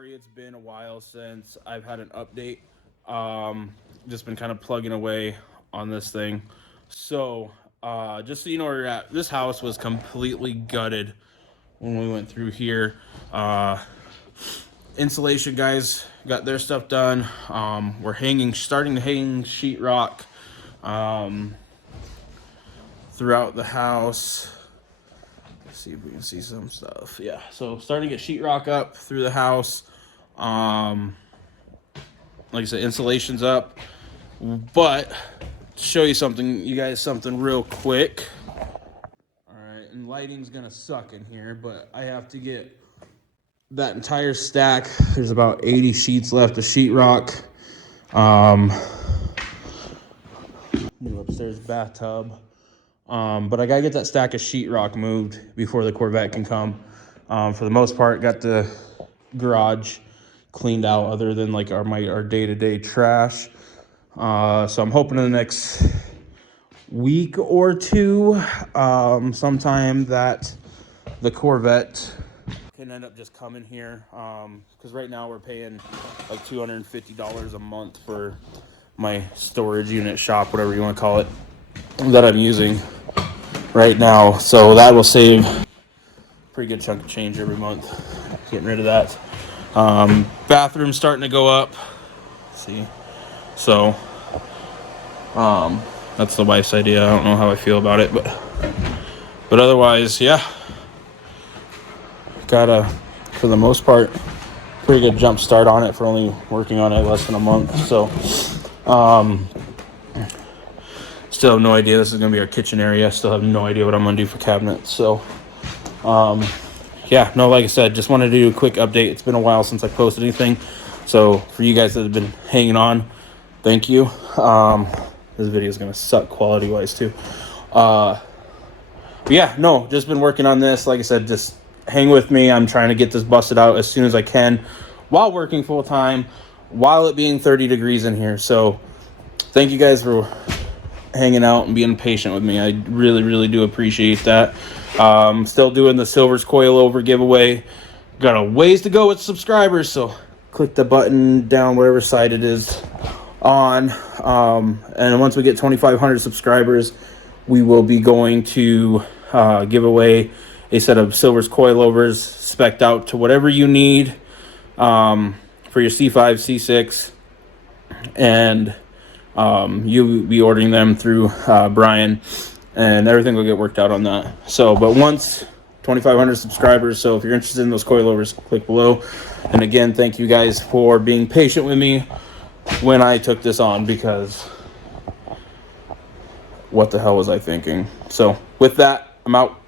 sorry it's been a while since I've had an update. Just been kind of plugging away on this thing. So, just so you know where you're at, this house was completely gutted when we went through here. Insulation guys got their stuff done. We're starting to hang sheetrock throughout the house. Let's see if we can see some stuff. Yeah, so starting to get sheetrock up through the house. Like I said, insulation's up. But to show you guys something real quick. All right, and lighting's gonna suck in here, but I have to get that entire stack. There's about 80 sheets left of sheetrock. New upstairs bathtub. But I gotta get that stack of sheetrock moved before the Corvette can come. For the most part, got the garage cleaned out other than like our day-to-day trash. So I'm hoping in the next week or two, sometime that the Corvette can end up just coming here. Because right now we're paying like $250 a month for my storage unit shop, whatever you want to call it, that I'm using right now. So that will save a pretty good chunk of change every month, getting rid of that. Bathroom's starting to go up. Let's see. So that's the wife's idea. I don't know how I feel about it, but otherwise, yeah, got for the most part, pretty good jump start on it for only working on it less than a month. So still have no idea. This is gonna be our kitchen area. Still have no idea what I'm gonna do for cabinets. So yeah, no, like I said, just wanted to do a quick update. It's been a while since I posted anything, so for you guys that have been hanging on, thank you. This video is gonna suck quality wise too. But yeah, no, just been working on this. Like I said, just hang with me. I'm trying to get this busted out as soon as I can while working full time, while it being 30 degrees in here. So thank you guys for hanging out and being patient with me. I really do appreciate that. Still doing the Silver's coilover giveaway. Got a ways to go with subscribers, so click the button down whatever side it is on. And once we get 2,500 subscribers, we will be going to give away a set of Silver's coilovers spec'd out to whatever you need for your C5, C6, and you'll be ordering them through Brian, and everything will get worked out on that. So, but once 2,500 subscribers, so if you're interested in those coilovers, click below. And again, thank you guys for being patient with me when I took this on, because what the hell was I thinking? So with that, I'm out.